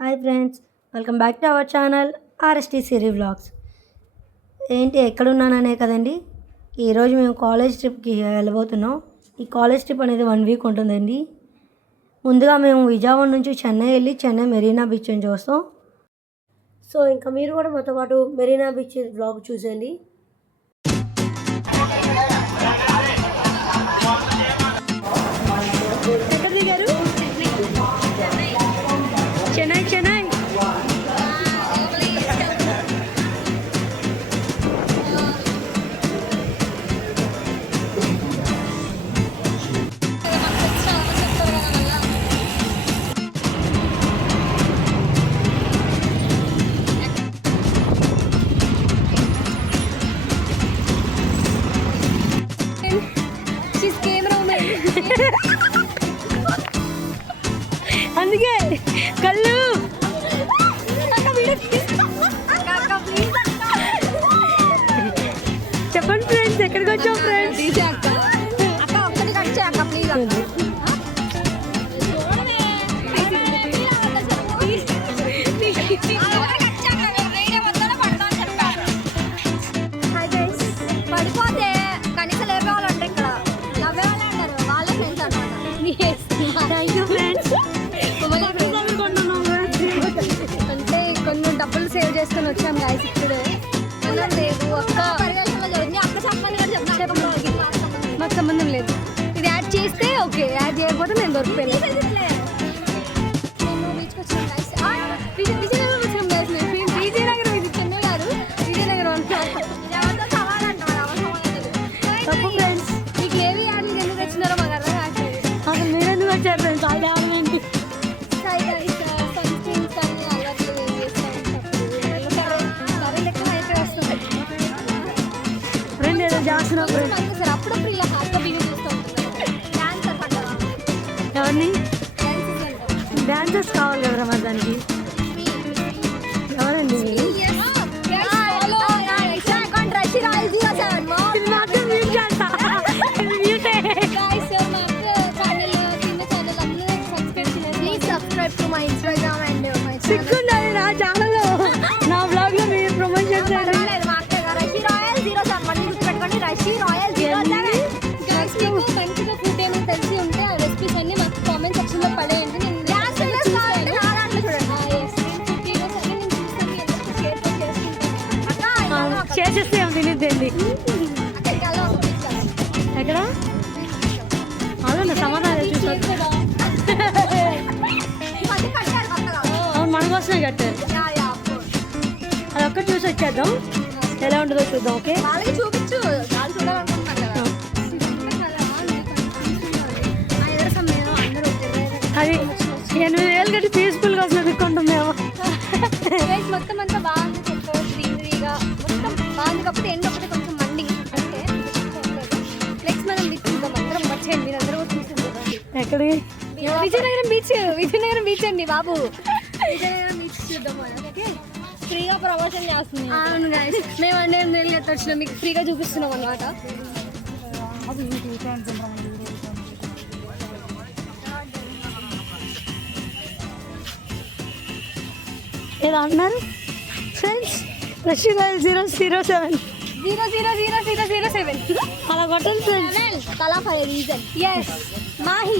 Hi friends, welcome back to our channel RST Siri vlogs. ఏంటి ఎక్కడున్నాననే కదండి. ఈరోజు మేము కాలేజ్ ట్రిప్కి వెళ్ళబోతున్నాం. ఈ కాలేజ్ ట్రిప్ అనేది 1 వీక్ ఉంటుందండి. ముందుగా మేము విజయవాడ నుంచి చెన్నై వెళ్ళి చెన్నై మెరీనా బీచ్ అని చూస్తాం. సో ఇంకా మీరు కూడా మాతో పాటు మెరీనా బీచ్ వ్లాగ్ చూసేయండి. ఎక్కడ దిగారు? చెన్నై. అందుకే కళ్ళు చెప్పండి ఫ్రెండ్స్, ఎక్కడికి వచ్చాం ఫ్రెండ్స్? పడిపోతే కనీసం లేపేవాళ్ళు ఇక్కడ నవ్వేవాళ్ళు అంటారు, వాళ్ళే ఫ్రెండ్స్ అనమాట. Thank you friends. అంటే కొన్ని డబ్బులు సేవ్ చేసుకొని వచ్చాం గాయస్. ఇప్పుడు లేదు ఒక్క మాకు సంబంధం లేదు. ఇది యాడ్ చేస్తే ఓకే, యాడ్ చేయకపోతే నేను దొరికిపోయాను. నేను బీచ్కి వచ్చాను గాయస్. విజయనగరం వచ్చాం గాయస్. విజయనగరం, ఇది చెన్నై గారు విజయనగరం తప్పు ఫ్రెండ్స్. మీకు ఏవి యాడ్లు ఎందుకు వచ్చినారో మాకు అర్థం కావట్లేదు. అసలు మీరు ఎందుకు వచ్చారు ఫ్రెండ్స్? అది ఆడమేంటి ఫ్రెండ్ ఏదో చేస్తున్నావు ఫ్రెండ్. అప్పుడప్పుడు ఇలా హార్ట్గా బిహేవ్ చేస్తూ ఉంటుంది. ఎవరిని? డాన్సర్స్ కావాలి కదా మరి దానికి. ఎవరండి? సిగ్గుండాలి నా ఛానల్లో, నా బ్లాగ్ లో మీరు ప్రమోషన్ చేయాలి. మంచిగా ఫుడ్ ఏమైనా తెలిసి ఉంటే ఆ రెసిపీస్ అన్ని మాకు కామెంట్ సెక్షన్ లో పడేయండి. చేసేస్తే ఏం తెలియదండి. ఎక్కడ అవును సమాధానం చూసారు. అవును మన కోసమే కట్టారు. అది ఒక్కటి చూసి వచ్చేద్దాం, ఎలా ఉంటుందో చూద్దాం. ఓకే చూపించు. అది 8,000 కట్టి పీస్ఫుల్గా అసలు దిక్కుంటాం మేము. మొత్తం అంతా బాగుంది, గ్రీనరీగా మొత్తం బాగుంది. కాకపోతే ఎండ ఒకటి కొంచెం మండి అంటే నెక్స్ట్ మనం దిక్కుంటాం. అందరం వచ్చేయండి, మీరు అందరూ చూసి ఎక్కడికి? విజయనగరం బీచ్ అండి బాబు. విజయనగరం బీచ్ చూద్దాం. ఫ్రీగా ప్రమోషన్ చేస్తుంది. అవును గాయస్, మేము అన్నీ వెళ్ళి వచ్చినాం, మీకు ఫ్రీగా చూపిస్తున్నాం అన్నమాట. ఏదో అంటున్నారు ఫ్రెండ్స్. రష్యన్ 007 అలా కొట్టండి ఫ్రెండ్స్. కలా ఫర్ రీజన్. ఎస్ మాహి.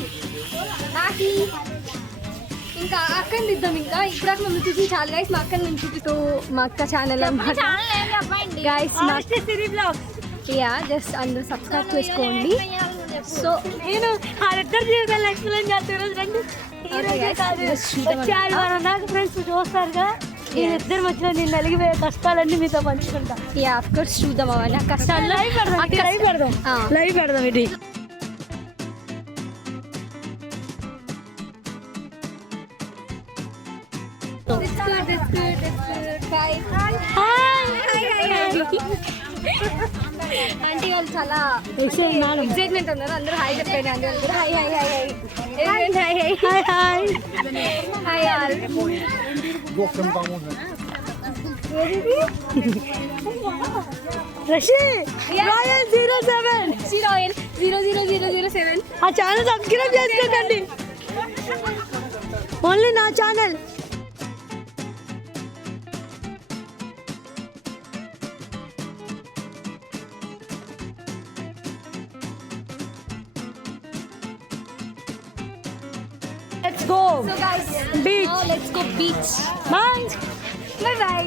ఇంకా అక్కని దిద్దాం. ఇంకా ఇప్పుడు మమ్మల్ని చూసి చాలు గైస్. మా అక్కని మేము చూపిస్తూ మా అక్క ఛానల్ అన్నమాట గైస్. యా జస్ట్ అందరూ సబ్స్క్రైబ్ చేసుకోండి. సో నేను వాళ్ళిద్దరు జీవితాలు ఎక్స్ప్లెయిన్ చేస్తాను. నాకు ఫ్రెండ్స్ చూస్తారుగా, ఇద్దరు మధ్యలో నేను నలిగిపోయే కష్టాలన్నీ మీతో పంచుకుంటా. యా ఆఫ్ కోర్స్ చూద్దాం. అవన్నీ కష్టాలు లైవ్ పెడదాం ఇది. ఆంటీ వాళ్ళు చాలా ఎక్సైట్మెంట్ ఉన్నారు. అందరూ హాయ్ చెప్పండి. ఆంటీ వాళ్ళు hi hi hi hi hi hi hi all. Rashi royal 07 royal 00007 ఆ ఛానల్ సబ్స్క్రైబ్ చేసుకోండి. ఓన్లీ నా channel let's go so guys Beach. Let's go beach bye bye bye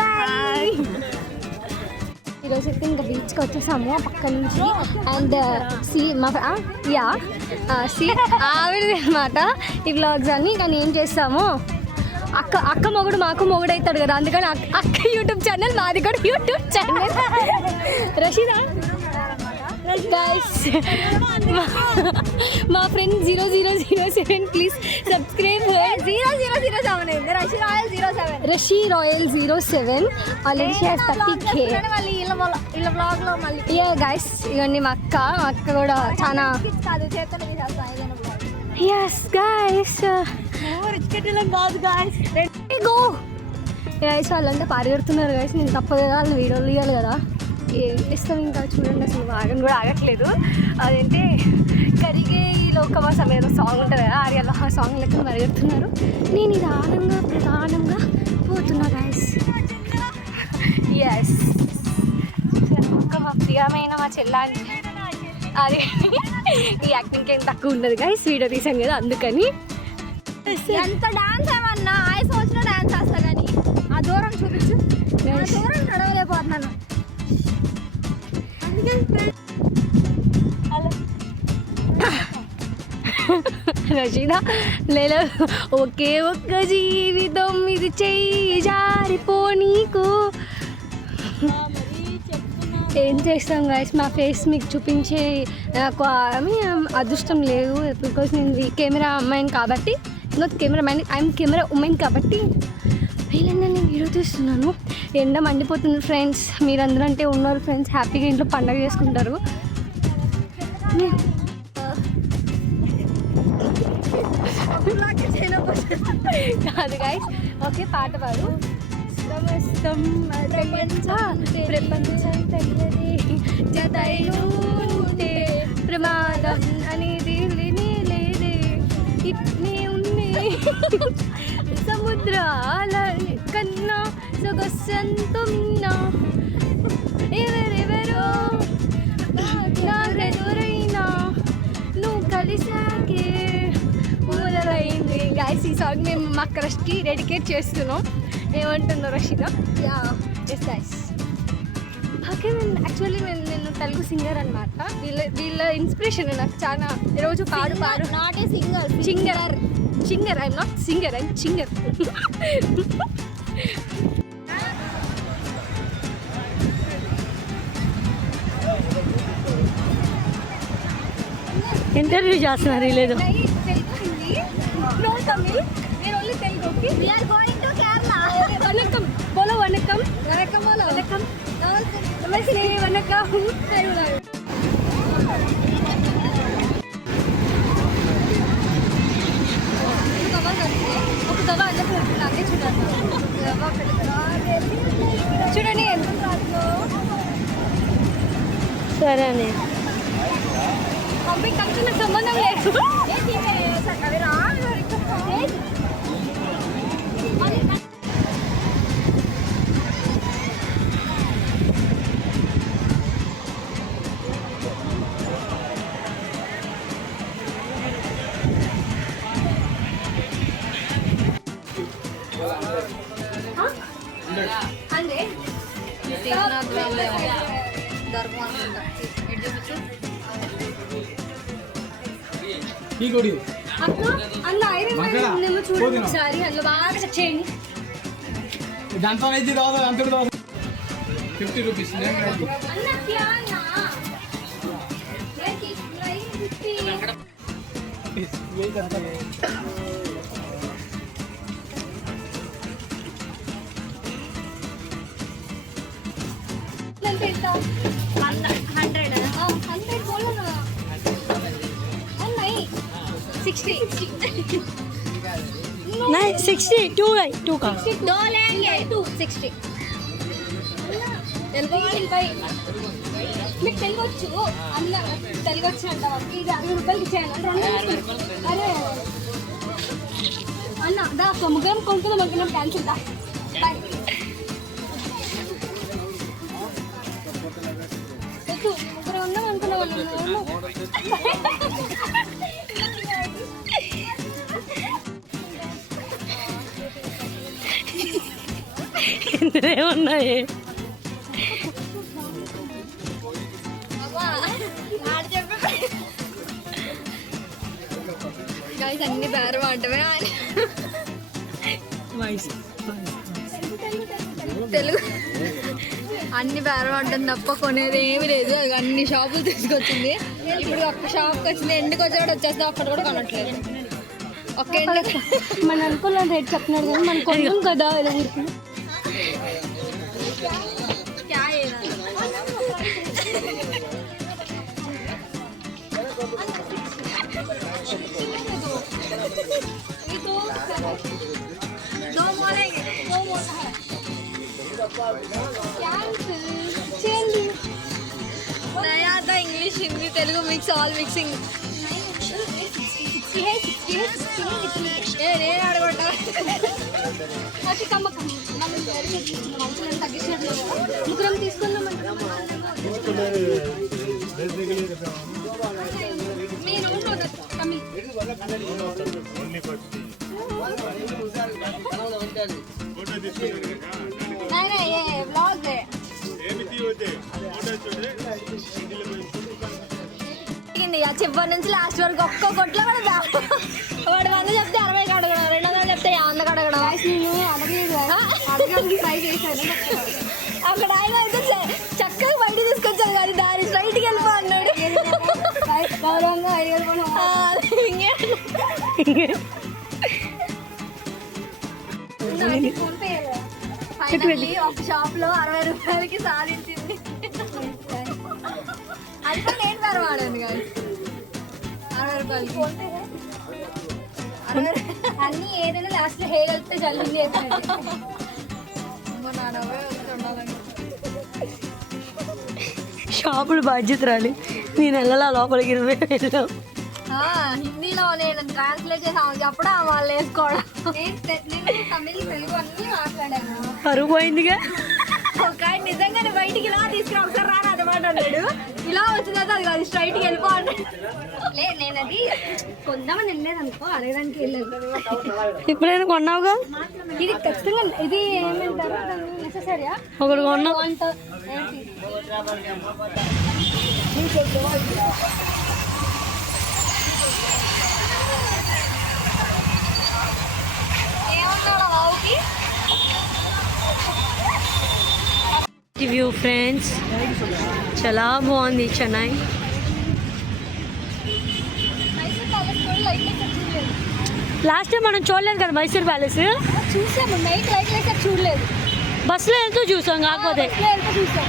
bye. ఈరోజు అయితే ఇంకా బీచ్కి వచ్చేసాము ఆ పక్క నుంచి. అండ్ సి మా యా సి ఆవిడది అనమాట ఈ వ్లాగ్స్ అన్ని. కానీ ఏం చేస్తాము, అక్క మొగుడు మాకు మొగుడు అవుతాడు కదా, అందుకని అక్క యూట్యూబ్ ఛానల్, మాది కూడా యూట్యూబ్ ఛానల్. రషీదా గైస్, మా friend 0007 please subscribe. 0007 Rashi royal 07 already she has 30K. Yeah guys, ఇవన్నీ మా అక్క కూడా చాలా. Yes guys, go guys. వాళ్ళంతా పరిగెడుతున్నారు గైస్, నేను తప్పదు కదా వాళ్ళు వీడియోలు తీయాలి కదా. ఏం చేస్తాం ఇంకా చూడండి, అసలు ఆగని కూడా ఆగట్లేదు. అదేంటే కరిగే ఈ లోకవాసం ఏదో సాంగ్ ఉంటుంది కదా, ఆర్యాలో ఆ సాంగ్ లెక్క పరిగెడుతున్నారు. నేను నిదానంగా ప్రధానంగా పోతున్నా గైస్. ఎస్, మా ప్రియమైన మా చెల్లా అది ఈ యాక్టింగ్ ఏం తక్కువ ఉండదు గైస్, వీడియో తీసాం కదా అందుకని. ఎంత డాన్స్ ఏమన్నా ఆయుస్ వచ్చిన డాన్స్ వేస్తా, కానీ ఆ దూరం చూపించు, దూరం నడవలేకపోతున్నాను. రషీదా లేదు, ఒకే ఒక్క జీవితం ఇది చెయ్యి జారిపోనీకు. ఏం చేస్తాం గైస్, మా ఫేస్ మీకు చూపించే నాకు అదృష్టం లేదు. బికాజ్ నేను కెమెరా అమ్మాయిని కాబట్టి, not camera man, I'm camera women కాబట్టి వీళ్ళందరూ నేను వీడియో తీస్తున్నాను. ఎండ మండిపోతుంది ఫ్రెండ్స్, మీరందరూ అంటే ఉన్నారు ఫ్రెండ్స్, హ్యాపీగా ఇంట్లో పండగ చేసుకుంటారు. కాదు గైస్, ఓకే పాట పాడు. సమస్తం ప్రపంచం తెలియదే జతైలుంటే ప్రమాదం అనేది లేదే, ఇట్నే ఉంది సముద్రాల కన్నా సొగసంతో మిన్నా, ఎవరెవరో నాకెదురైనా నువ్వు కలిసాకే మొదలైంది. గైస్, ఈ సాంగ్ మేము మా క్రష్కి డెడికేట్ చేస్తున్నాం. ఏమంటున్నారు Rashida? Ya yes guys. Okay, actually నేను తెలుగు సింగర్ అనమాట. వీళ్ళ ఇన్స్పిరేషన్ నాకు చాలా. రోజు పాడు not a singer I'm not singer, I'm singer. Interview చేస్తున్నారు లేదు. వణకం బోలో, వణకం వణకం బోలో, వణకం నమస్తే, వణకం. చూడండి సరే అని పంపి కలిసి నాకు సంబంధం లేదు. అంటే అన్న ఐరన్ చూడండి ఒకసారి, అందులో బాగా చెక్ చేయండి. దాంతో 50 రూపీస్. नहीं 62 है 2 का दो लेंगे 260 మీకు తెలుగు వచ్చు అన్న, తెలుగు వచ్చి అంటావా? ఇది 60 రూపాయలు ఇచ్చాను. అరే అన్న దా ముగ్గురం కొంటున్నాం అనుకున్నాం, క్యాన్సిల్ దా. ముగ్గురు ఉన్నాం అనుకున్నాం. కిందనే ఉన్నాయి. గైస్ అన్ని బేరం అంటమే తెలుగు అన్ని బేరం అంటుంది తప్ప కొనేది ఏమి లేదు. అది అన్ని షాపులు తీసుకొచ్చింది. ఇప్పుడు ఒక్క షాప్కి వచ్చింది, ఎండుకు వచ్చి కూడా వచ్చేస్తే ఒక్కటి కూడా కొనట్లేదు. ఒక్క ఎండు మన అనుకున్న రేట్ చెప్తున్నాడు కానీ మనం కొన్నాం కదా ఇలా ఊరికి. नया था English Hindi Telugu mix all mixing ముగ్గురం తీసుకున్నాం. చివరి నుంచి లాస్ట్ వరకు ఒక్క కొట్లో కూడా వాడు 100 చెప్తే 60 అడగడం, 200 చెప్తే 50 అడగడం. ట్రై చేశాను. అక్కడ ఆయన అయితే చక్కగా బయట తీసుకొచ్చాను కానీ దాని స్ట్రైట్కి వెళ్ళిపో అన్నాడు. గౌరవంగా ఫైనల్లీ ఒక షాప్ లో 60 రూపాయలకి సాధించింది. అంటే నేను పరవాడాను కానీ 60 రూపాయలకి అన్ని ఏదైనా లాస్ట్ లో హెయిర్ వెళ్తే జల్లుంది. షాపులు బాధ్యత రాలి నేను వెళ్ళాలా లోపలికి వెళ్ళాం. హిందీలో నేను ట్రాన్స్లేట్ చేసాను అప్పుడు వాళ్ళు వేసుకోవడం. తమిళ తెలుగు అన్ని మాట్లాడాను. పరుగు పోయిందిగా. ఒక ఆయన నిజంగానే బయటికి ఇలా తీసుకురా ఒకసారి రాను అన్నమాట అన్నాడు. ఇలా వచ్చిందా అది కాదు స్ట్రైట్కి వెళ్ళిపో అన్నాడు. లేదు నేను అది కొందామని వెళ్ళలేదు అనుకో, అడగడానికి వెళ్ళలేదు. ఇప్పుడైనా కొన్నావుగా. ఇది ఖచ్చితంగా ఇది ఏమంటారు నెససరీయా ఒకటి కొన్నావు. వ్యూ ఫ్రెండ్స్ చాలా బాగుంది చెన్నై. లాస్ట్ టైం మనం చూడలేదు కదా మైసూర్ ప్యాలెస్. చూసాము నైట్ లైట్ లైట్ చూడలేదు. బస్సులో వెళ్తూ చూసాం. కాకపోతే చూసాం.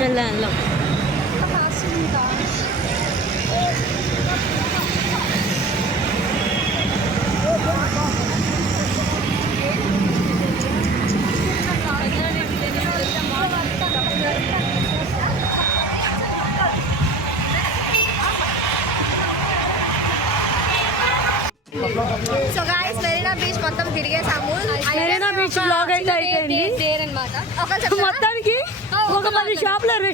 వెళ్ళాం. సో గైస్ మెరీనా బీచ్ మొత్తం తిరిగేసాము. మెరీనా బీచ్ బ్లాగ్ అయితే అయిపోయింది మొత్తానికి. ఒక 10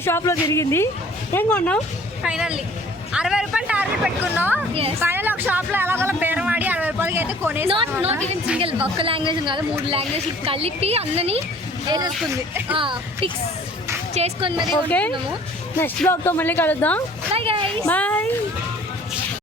షాప్లో తిరిగింది. ఏం కొన్నావు? ఫైనల్లీ 60 రూపాయలు టార్గెట్ పెట్టుకున్నాం. ఫైనల్ ఒక షాప్ లో ఎలాగోలా బేరం ఆడి 60 రూపాయలకి అయితే కొనేసి నాట్ ఈవెన్ సింగిల్ ఒక్క లాంగ్వేజ్ కాదు 3 లాంగ్వేజ్ కలిపి అందరినీ వేసేసుకుంది. ఫిక్స్ చేసుకొని మరి ఓకే నెక్స్ట్ బ్లాగ్తో మళ్ళీ కలుద్దాం. Bye guys. బాయ్.